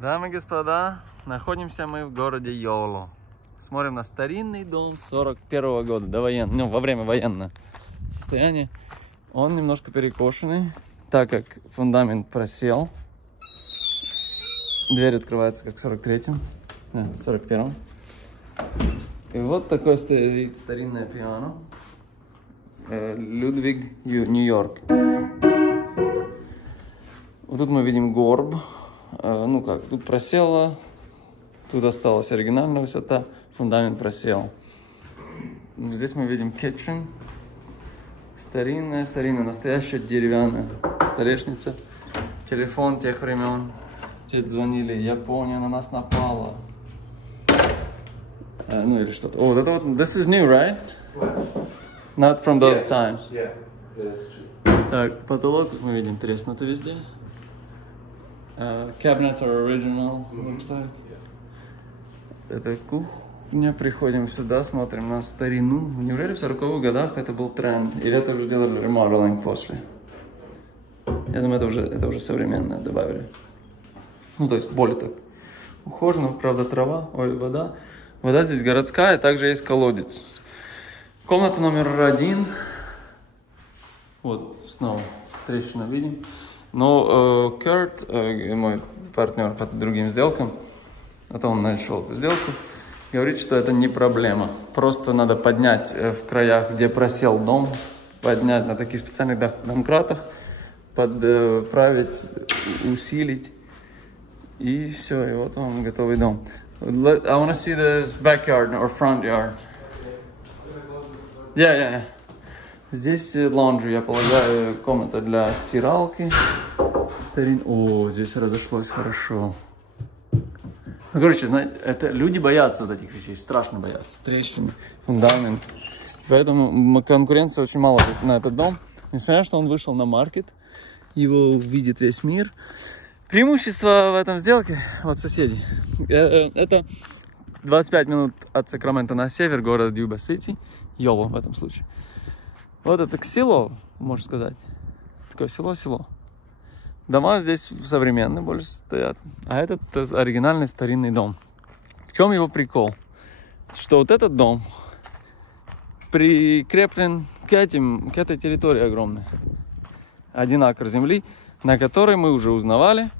Дамы и господа, находимся мы в городе Йоло. Смотрим на старинный дом 41-го года, во время военного состояния. Он немножко перекошенный, так как фундамент просел. Дверь открывается как в 43-м, 41-м. И вот такое стоит старинное пиано. Людвиг, Нью-Йорк. Вот тут мы видим горб. Ну как, тут просело, тут осталась оригинальная высота, фундамент просел. Здесь мы видим kitchen. Старинная, настоящая деревянная столешница. Телефон тех времен. Те звонили, Япония на нас напала. Ну или что-то. О, вот это вот, this is new, right? What? Not from those times. Yeah, that's true. Так, потолок мы видим треснутый везде. Cabinets are original, looks like. Это кухня, приходим сюда, смотрим на старину. Неужели в 40-х годах это был тренд? Или это уже делали ремоделинг после? Я думаю, это уже современное добавили. Ну, то есть более так ухоженно, правда, трава, вода. Вода здесь городская, также есть колодец. Комната номер 1. Вот, снова трещину видим. Но Курт, мой партнер по другим сделкам, это он нашел эту сделку, говорит, что это не проблема. Просто надо поднять в краях, где просел дом, поднять на таких специальных домкратах, подправить, усилить. И все, и вот он, готовый дом. I want to see the backyard or front yard. Yeah. Здесь laundry, я полагаю, комната для стиралки. О, здесь разошлось хорошо. Ну, короче, знаете, люди боятся вот этих вещей, страшно боятся. Трещины, фундамент. Поэтому конкуренция очень мало на этот дом. Несмотря на то, что он вышел на маркет, его видит весь мир. Преимущество в этом сделке от соседей. Это 25 минут от Сакрамента на север, город Юба-Сити, Йоло в этом случае. Вот это село, можно сказать. Такое село. Дома здесь современные больше стоят. А этот оригинальный старинный дом. В чем его прикол? Что вот этот дом прикреплен к этой территории огромной. 1 акр земли, на которой мы уже узнавали,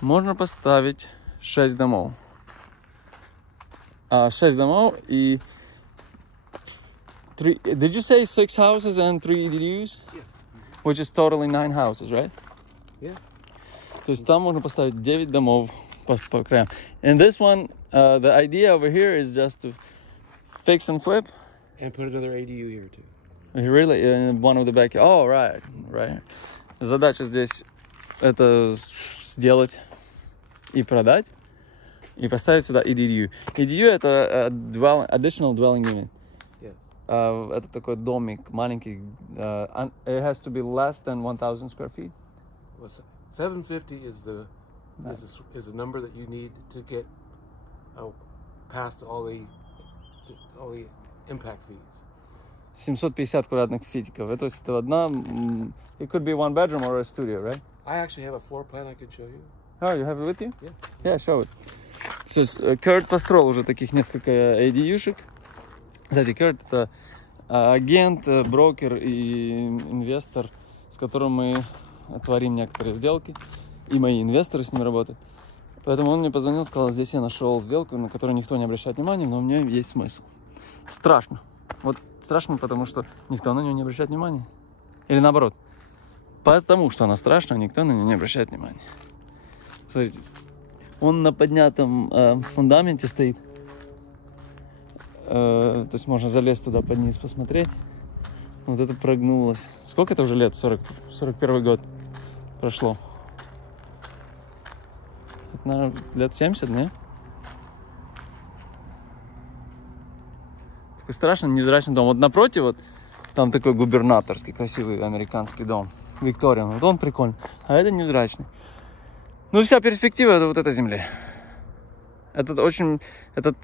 можно поставить 6 домов. 6 домов и... Did you say 6 houses and 3 EDUs? Yeah. Which is totally 9 houses, right? Yeah. То есть там можно поставить 9 домов по краям. And this one, the idea over here is just to fix and flip. And put another ADU here too. Really? In one of the back. Oh, right. Задача здесь это сделать и продать, и поставить сюда EDU. EDU это additional dwelling unit. Это такой домик маленький. It has to be less than 1,000 square feet. Well, 750 is the number that you need to get past all the impact fees. 750 квадратных фитиков. То есть это одна. It could be 1 bedroom or a studio, right? I actually have a floor plan I can show you. Oh, you have it with you? Yeah. Yeah, show it. Курт построил уже таких несколько ADU-шек. Кстати, Курт это агент, брокер и инвестор, с которым мы творим некоторые сделки. И мои инвесторы с ним работают. Поэтому он мне позвонил, сказал, здесь я нашел сделку, на которую никто не обращает внимания, но у меня есть смысл. Страшно. Вот страшно, потому что никто на нее не обращает внимания. Или наоборот. Потому что она страшная, никто на нее не обращает внимания. Смотрите, он на поднятом фундаменте стоит. То есть можно залезть туда под низ, посмотреть. Вот это прогнулось. Сколько это уже лет? 41 год прошло. Это, наверное, лет 70, не? Такой страшный, невзрачный дом. Вот напротив, вот там такой губернаторский, красивый американский дом. Викториан. Вот он прикольный. А это невзрачный. Ну, вся перспектива это вот эта земля. Этот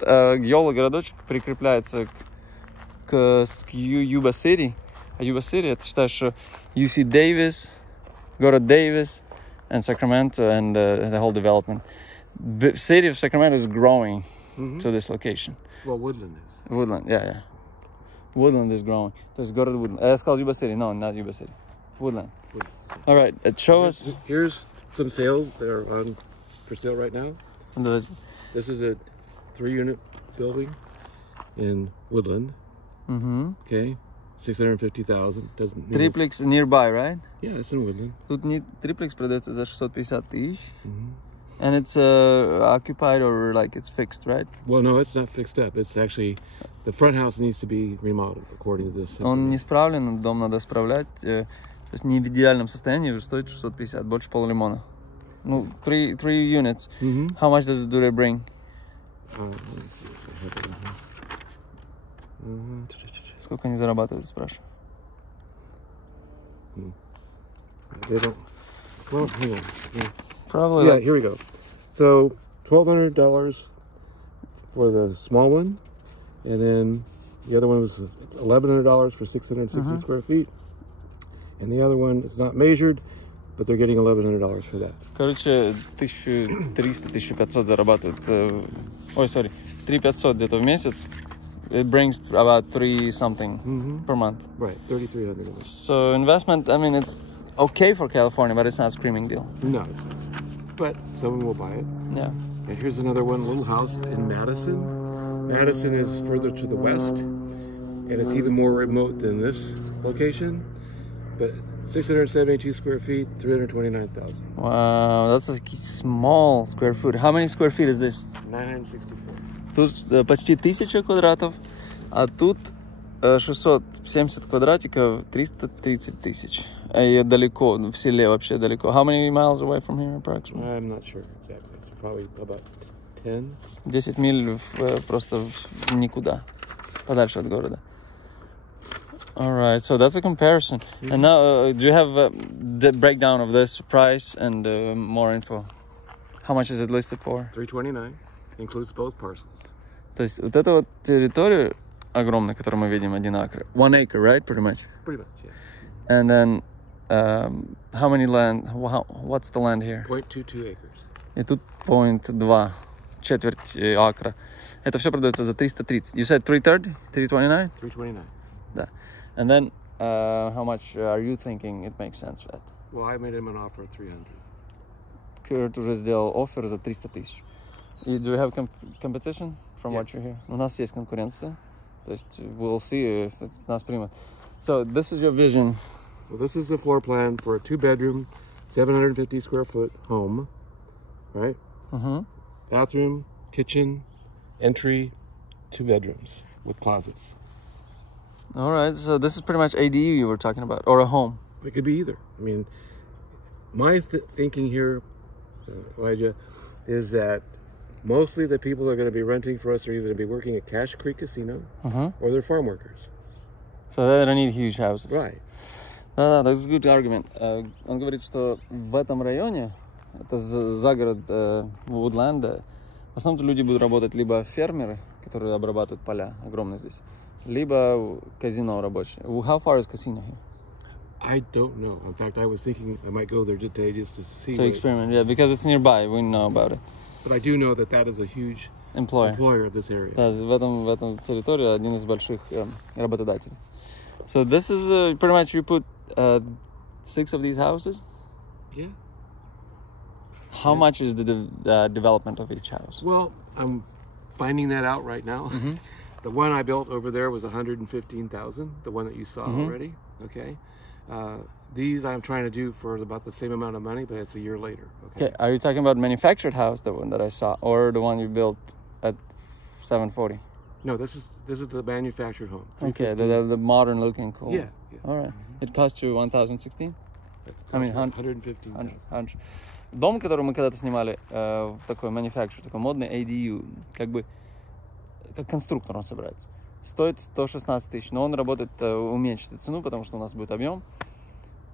Йоло городочек прикрепляется к Юба-Сити. А Юба-Сити, это считаю, что UC Davis, город Дэвис, and Sacramento, and the whole development. The city of Sacramento is growing to this location. Well, Woodland is. Woodland, yeah. Woodland is growing. То есть город Woodland. It's called Yuba City. No, not Yuba City. Woodland. All right, show us. Here's some sales that are on for sale right now. This is a 3-unit building in Woodland. Okay, 650,000. Doesn't. Triplex nearby, right? Yeah, it's in Woodland. Тут triplex продается за 650 тысяч. And it's occupied or like it's fixed, right? Well, no, it's not fixed up. It's actually the front house needs to be remodeled according to this. Он не справлен, дом надо справлять. То есть не в идеальном состоянии, стоит 650, больше поллимона. Ну, three units. How much do they bring? Let me see if I have it. Сколько они зарабатывают, спрашиваю? They don't. Well, hang on. Probably. Yeah, here we go. So $1,200 for the small one, and then the other one was $1,100 for 660 square feet, and the other one is not measured, but they're getting $1,100 for that. Короче, 1300-1500 зарабатывают. Ой, sorry, 3500 где-то в месяц. It brings about 3 something per month. Right, $3,300. So investment, I mean, it's okay for California, but it's not a screaming deal. No, but someone will buy it. Yeah. And here's another one, little house in Madison. Madison is further to the west, and it's even more remote than this location. But 672 square feet, 329,000. Wow, that's a small square foot. How many square feet is this? 964. Тут почти 1000 квадратов, а тут 670 квадратиков, 330 тысяч. И далеко, в селе вообще далеко. How many miles away from here approximately? I'm not sure exactly. It's probably about 10. 10 миль просто в никуда, подальше от города. All right, so that's a comparison. And now, do you have the breakdown of this price and more info? How much is it listed for? $329, includes both parcels. То есть вот эта вот территория огромная, которую мы видим, 1 acre. 1 acre, right? Pretty much. Pretty much, yeah. And then, how many land? What's the land here? 0.22 acres. И тут 0.2, четверть акра. Это все продается за 330. You said 330? 329? 329. Да. And then, how much are you thinking it makes sense at? Well, I made him an offer of 300. Курт уже сделал оффер за 300 тысяч. И do you have competition from what you hear? У нас есть конкуренция. То есть we'll see if нас примут. So this is your vision. Well, this is the floor plan for a 2-bedroom, 750 square foot home, right? Bathroom, kitchen, entry, 2 bedrooms with closets. All right, so this is pretty much ADU you were talking about, or a home. It could be either. I mean, my thinking here, Elijah, is that mostly the people that are going to be renting for us are either going to be working at Cache Creek Casino or they're farm workers. So they don't need huge houses. Right. That's a good argument. Он говорит, что в этом районе, это загород Вудленда, в основном люди будут работать либо фермеры, которые обрабатывают поля, огромные здесь, либо казино рабочие. How far is casino here? I don't know. In fact, I was thinking I might go there today just to see. To experiment, yeah, because it's nearby. We know about it. But I do know that that is a huge employer of this area. Да, в этом территории один из больших работодателей. So this is pretty much you put 6 of these houses? Yeah. How much is the development of each house? Well, I'm finding that out right now. The one I built over there was $115,000. The one that you saw already. Okay. These I'm trying to do for about the same amount of money, but it's a year later. Okay. Are you talking about manufactured house, the one that I saw, or the one you built at 740? No, this is the manufactured home. Okay, the modern looking cool. Yeah. All right. It cost you 1,016? I mean, 115,000. Дом, который мы когда-то снимали, в такой manufactured, такой модный ADU, как бы как конструктор он собирается. Стоит 116 тысяч, но он работает, уменьшит цену, потому что у нас будет объем.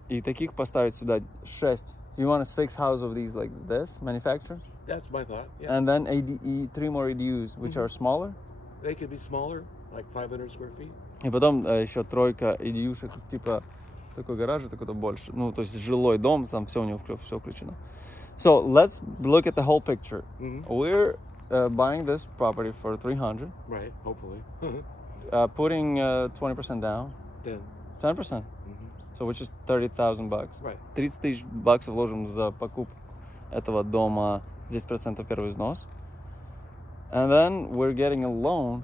И таких поставить сюда 6. Do you want a 6 house of these like this, manufactured? That's my thought, yeah. And then 3 more ADUs, which are smaller? They could be smaller, like 500 square feet. И потом еще 3 ADU-шек, типа такой гараж, такой-то больше. Ну, то есть жилой дом, там все у него все включено. So let's look at the whole picture. We're buying this property for 300. Right, hopefully. Putting 20% down. 10%. So which is $30,000. Right. 30 тысяч баксов вложим за покупку этого дома, 10% первый взнос. And then we're getting a loan.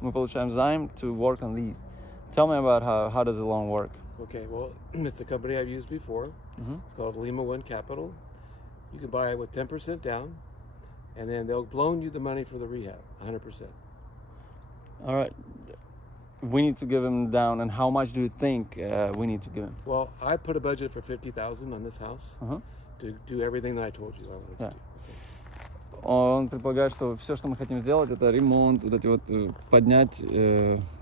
Мы получаем займ to work on these. Tell me about how does the loan work? Okay, well, it's a company I've used before. It's called Lima One Capital. You can buy it with 10% down, and then they'll loan you the money for the rehab, 100%. All right. We need to give him down, and how much do you think we need to give him? Well, I put a budget for $50,000 on this house to do everything that I told you I wanted to do. Он предполагает, что все, что мы хотим сделать, это ремонт, вот эти вот поднять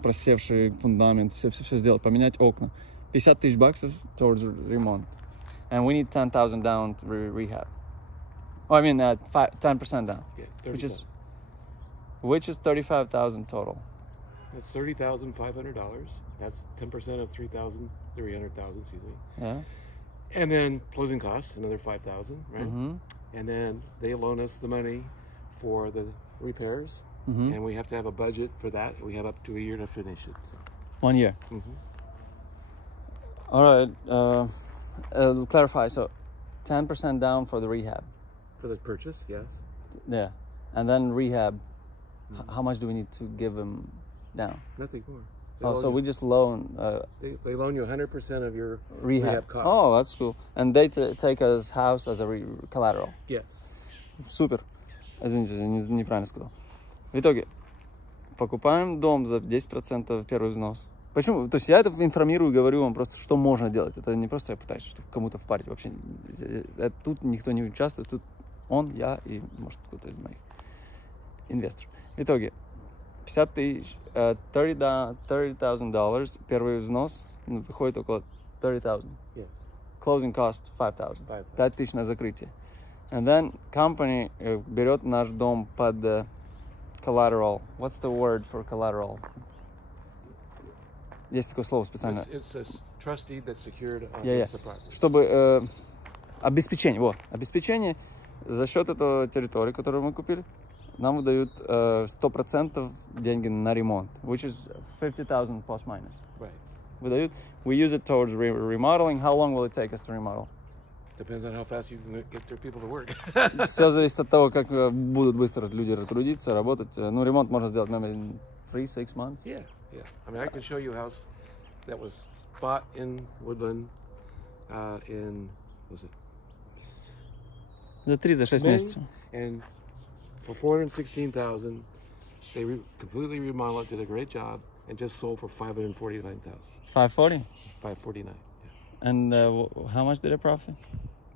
просевший фундамент, все сделать, поменять окна. 50 тысяч баксов towards ремонт. And we need 10,000 down to rehab. Oh, I mean 10% down. Yeah, which is 35,000 total. That's $30,500. That's 10% of 300,000, excuse me. Yeah. And then closing costs, another 5,000, right? And then they loan us the money for the repairs, and we have to have a budget for that. We have up to a year to finish it. So. 1 year. All right. Clarify. So, 10% down for the rehab. For the purchase, yes. Yeah, and then rehab. How much do we need to give them down? Nothing more. So we just loan. They loan you 100% of your rehab costs. Oh, that's cool. And they take us house as a collateral. Yes. Супер. Извините, неправильно сказал. В итоге покупаем дом за 10% первый взнос. Почему? То есть я это информирую, говорю вам просто, что можно делать. Это не просто я пытаюсь кому-то впарить. Вообще тут никто не участвует. Тут он, я и, может, кто-то из моих инвесторов. В итоге 50 тысяч, $30,000, первый взнос выходит около 30,000. Yes. Closing cost 5,000. 5 тысяч на закрытие. And then company берет наш дом под collateral. What's the word for collateral? Есть такое слово специально. It's a trustee that's secured against the property. Чтобы обеспечение, обеспечение за счет этого территории, которую мы купили, нам выдают 100% деньги на ремонт, which is 50,000 plus minus. Right. Выдают. We use it towards remodeling. How long will it take us to remodel? Depends on how fast you can get their people to work. Все зависит от того, как будут быстро люди трудиться, работать. Ну, ремонт можно сделать, наверное, 3-6 months. Yeah. I mean, I can show you a house that was bought in Woodland in, what was it? За 3-6 месяцев. And for $416,000, they completely remodeled it, did a great job, and just sold for $549,000. 540? 549. Yeah. And how much did it profit?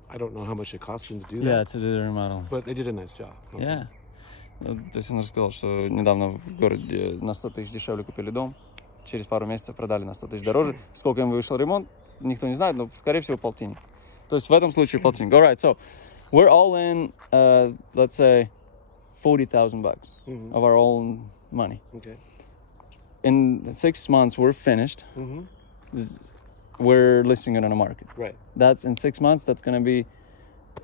I don't know how much it cost them to do that. Yeah, to do the remodel. But they did a nice job. Okay. Yeah. То есть он рассказал, что недавно в городе на 100 тысяч дешевле купили дом, через пару месяцев продали на 100 тысяч дороже. Сколько им вышел ремонт, никто не знает, но, скорее всего, полтинник. То есть в этом случае полтинник. All right, so we're all in, let's say, $40,000 of our own money. Okay. In 6 months, we're finished. We're listing it on the market. Right. That's in 6 months. That's going to be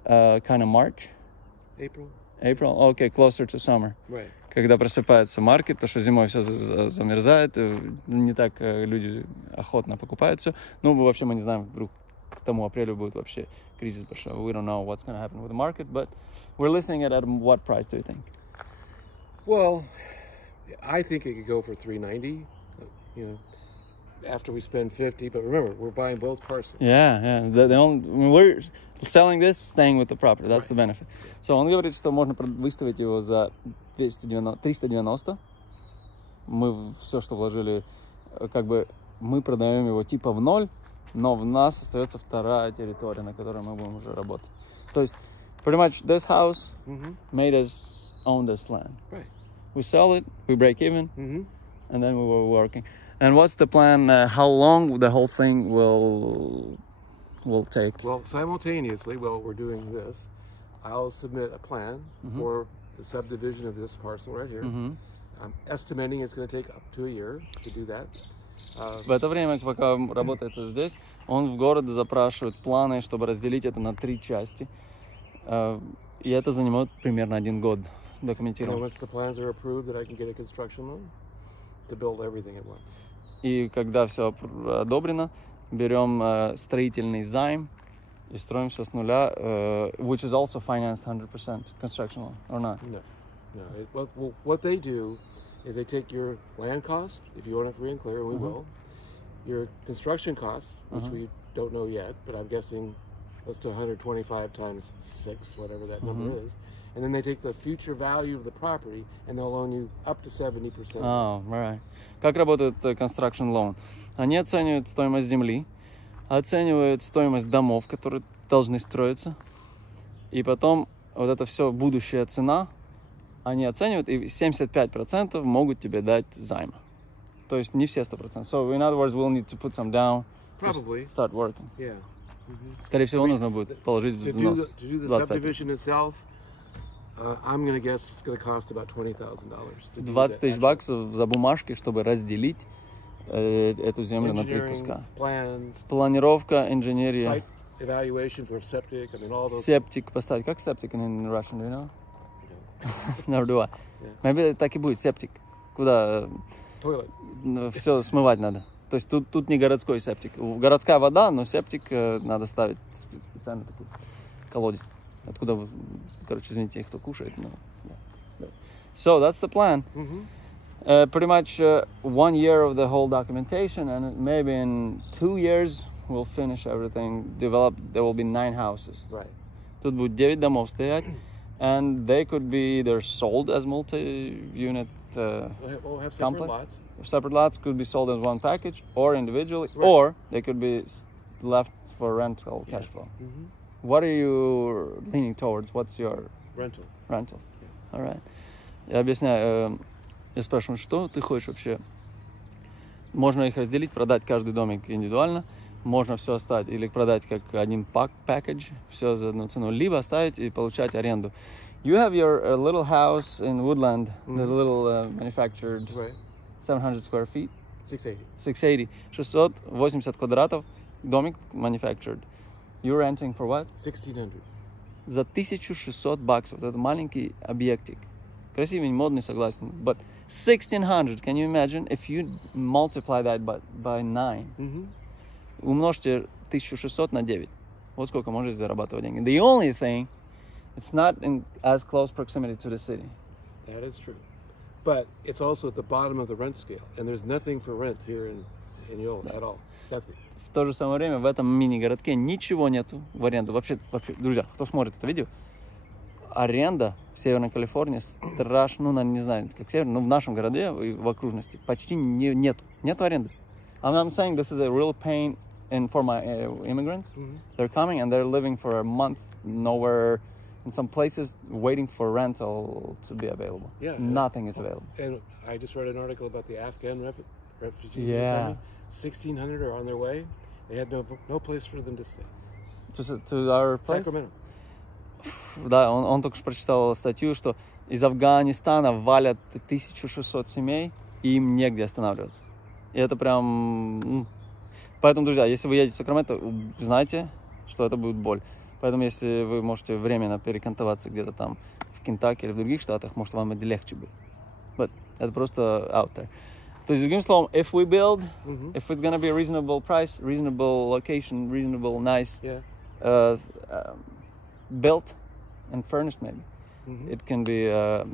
kind of March. April. Okay, closer to summer. Right. Когда просыпается маркет, то что зимой все замерзает, не так люди охотно покупают все. Ну, вообще мы не знаем, вдруг к тому апрелю будет вообще кризис большой. We don't know what's going to happen with the market, but we're listing it at what price do you think? Well, I think it could go for $390, after we spend $50. But remember, we're buying both parcels. Yeah. We're selling this, staying with the property. That's the benefit. So он говорит, что можно выставить его за 390. Мы все, что вложили, как бы мы продаем его типа в ноль, но в нас остается вторая территория, на которой мы будем уже работать. То есть, pretty much this house made us own this land. Right. We sell it, we break even, and then we were working. And what's the plan? How long the whole thing will take? Well, simultaneously, while we're doing this, I'll submit a plan for the subdivision of this parcel right here. I'm estimating it's going to take up to a year to do that. В это время, пока работает здесь, он в город запрашивает планы, чтобы разделить это на 3 части. И это занимает примерно 1 год And документировать. once the plans are approved, that I can get a construction loan to build everything at once. И когда все одобрено, берем строительный займ и строим все с нуля, which is also financed 100% construction loan, or not? No. What they do is they take your land cost, if you want it free and clear, and we will, your construction cost, which we don't know yet, but I'm guessing let's do 125 times 6, whatever that number is, and then they take the future value of the property and they'll loan you up to 70%. Oh, right. Как работает construction loan? Они оценивают стоимость земли, оценивают стоимость домов, которые должны строиться, и потом вот это все будущая цена, они оценивают, и 75% могут тебе дать займа. То есть не все 100%. So, in other words, we'll need to put some down Probably. to start working. Yeah. Скорее всего, нужно будет положить To взнос. do the 25 subdivision itself, I'm going to guess it's going to cost about $20,000. to do 20 the тысяч actual баксов за бумажки, чтобы разделить эту землю на 3 engineering, куска. plans, Планировка, инженерия, site evaluation for septic, I mean all those. септик поставить. Как септик in Russian, do you know? You Never do I. Maybe так и будет, септик. Куда Toilet. все смывать надо. То есть тут не городской септик. Городская вода, но септик надо ставить специально такой колодец. Откуда, короче, извините, кто кушает. Но, yeah. So that's the plan. Pretty much 1 year of the whole documentation, and maybe in 2 years we'll finish everything. Develop. There will be 9 houses. Right. Тут будет 9 домов стоять, and they could be either sold as multi-unit We'll have separate complex. lots. Separate lots could be sold as one package or individually, or they could be left for rental cash flow. What are you leaning towards? What's your Rental. rentals? All right. Я объясняю. Я спрашиваю, что ты хочешь вообще? Можно их разделить, продать каждый домик индивидуально. Можно все оставить или продать как один package, все за одну цену. Либо оставить и получать аренду. You have your little house in Woodland, the little manufactured, Right. 700 square feet. 680. 680 квадратов, домик manufactured. You're renting for what? 1,600. За 1600 баксов. Это маленький объектик. Красивый, модный, согласен. But 1600, can you imagine? If you multiply that by 9, умножьте 1600 на 9. Вот сколько можете зарабатывать деньги. The only thing, it's not in as close proximity to the city. That is true. But it's also at the bottom of the rent scale. And there's nothing for rent here in Yola at all. Nothing. В то же самое время в этом мини-городке ничего нету в аренду. Вообще, друзья, кто смотрит это видео, аренда в Северной Калифорнии страшно, ну, не знаю, как северно, но в нашем городе и в окружности почти нету аренды. I'm saying this is a real pain for my immigrants. They're coming and they're living for a month nowhere in some places waiting for rental to be available. Yeah. Nothing is available. And I just read an article about the Afghan refugees. Yeah. 1,600 are on their way. They had no place for them to stay. To our place? Sacramento. Да, он только что прочитал статью, что из Афганистана валят 1600 семей, и им негде останавливаться. И это прям... Поэтому, друзья, если вы едете в Сакраменто, знайте, что это будет боль. Поэтому, если вы можете временно перекантоваться где-то там в Кентаки или в других штатах, может, вам это легче будет. But это просто out there. То есть, другим словом, if we build, if it's gonna be a reasonable price, reasonable location, reasonable, nice, built and furnished maybe, it can be a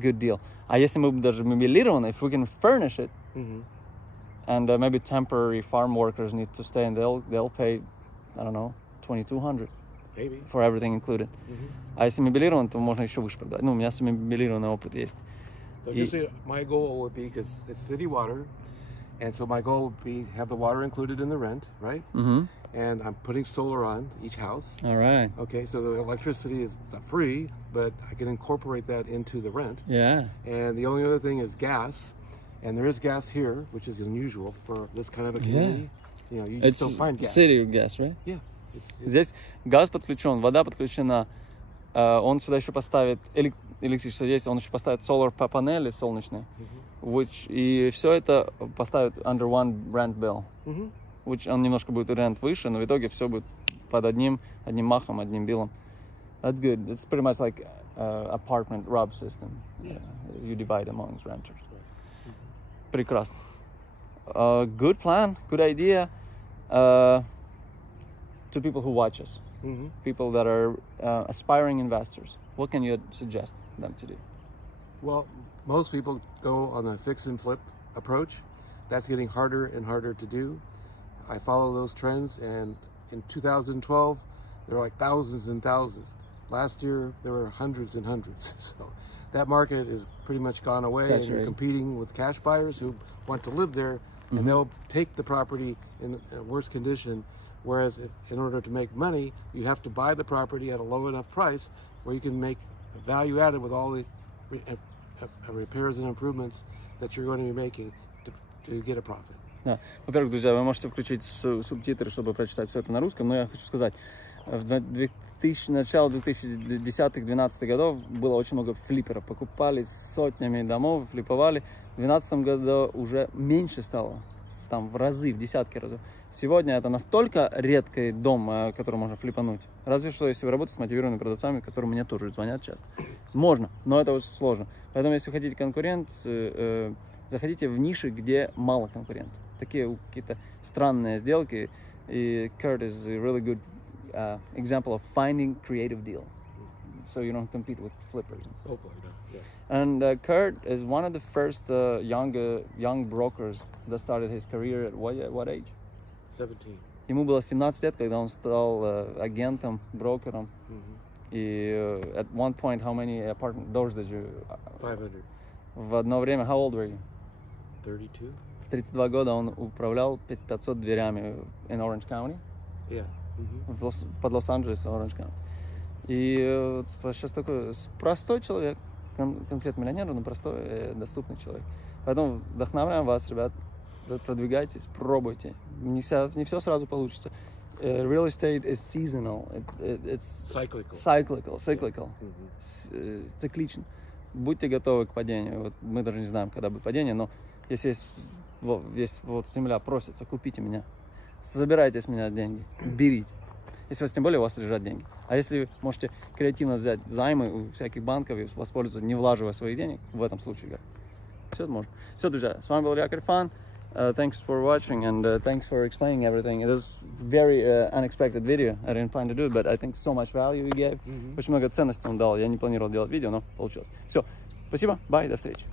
good deal. А если мы даже мебелированы, if we can furnish it, and maybe temporary farm workers need to stay and they'll pay, I don't know, $2,200 maybe for everything included. А если мебелирован, то можно еще выше продать. Ну, у меня мебелированный опыт есть. So just say my goal would be, because it's city water, and so my goal would be have the water included in the rent, right? And I'm putting solar on each house. All right. Okay, so the electricity is not free, but I can incorporate that into the rent. Yeah. And the only other thing is gas, and there is gas here, which is unusual for this kind of a community. You know, you still find gas. City gas, right? Yeah. Здесь газ подключен, вода подключена. Он сюда еще поставит электричество есть, он еще поставит solar панели солнечные, и все это поставит under one rent bill, which он немножко будет rent выше, но в итоге все будет под одним махом, одним биллом. That's good. It's pretty much like apartment RUB system. You divide amongst renters. Прекрасно. Good plan, good idea. To people who watch us, people that are aspiring investors, what can you suggest them to do? Well, most people go on the fix and flip approach. That's getting harder and harder to do. I follow those trends, and in 2012, there were like thousands and thousands. Last year, there were hundreds and hundreds. So that market is pretty much gone away, and you're competing with cash buyers who want to live there, and they'll take the property in a worse condition. Whereas in order to make money, you have to buy the property at a low enough price where you can make value added with all the repairs and improvements that you're going to be making to get a profit. Да. Во-первых, друзья, вы можете включить субтитры, чтобы прочитать все это на русском, но я хочу сказать, в начало 2010-2012 годов было очень много флипперов, покупали сотнями домов, флиповали. В 2012 году уже меньше стало, там в разы, в десятки разов. Сегодня это настолько редкий дом, который можно флипануть. Разве что, если вы работаете с мотивированными продавцами, которые мне тоже звонят часто. Можно, но это очень сложно. Поэтому, если вы хотите конкурент, заходите в ниши, где мало конкурентов. Такие какие-то странные сделки. И Kurt is a really good example of finding creative deals. So you don't compete with flippers and stuff. Yes. And Kurt is one of the first young brokers that started his career at what age? 17. Ему было 17 лет, когда он стал агентом, брокером. И at one point, how many apartment doors did you? 500. В одно время, how old were you? 32. В 32 года он управлял 500 дверями in Orange County. Yeah. Под Лос-Анджелесом, Orange County. И сейчас такой простой человек, конкретно миллионер, но простой, доступный человек. Поэтому вдохновляем вас, ребят, продвигайтесь, пробуйте. Не все сразу получится. Real estate is seasonal. It's cyclical. Циклично. Будьте готовы к падению. Вот мы даже не знаем, когда будет падение, но если есть земля просится, купите меня. Забирайте с меня деньги, берите. Если тем более у вас лежат деньги. А если вы можете креативно взять займы у всяких банков и воспользоваться, не влаживая своих денег, в этом случае как? Все это можно. Все, друзья, с вами был я, koryfan. Thanks for watching and thanks for explaining everything. It was very unexpected video. I didn't plan to do it, but I think so much value you gave. Очень много ценностей он дал. Я не планировал делать видео, но получилось. Все, спасибо, bye, до встречи.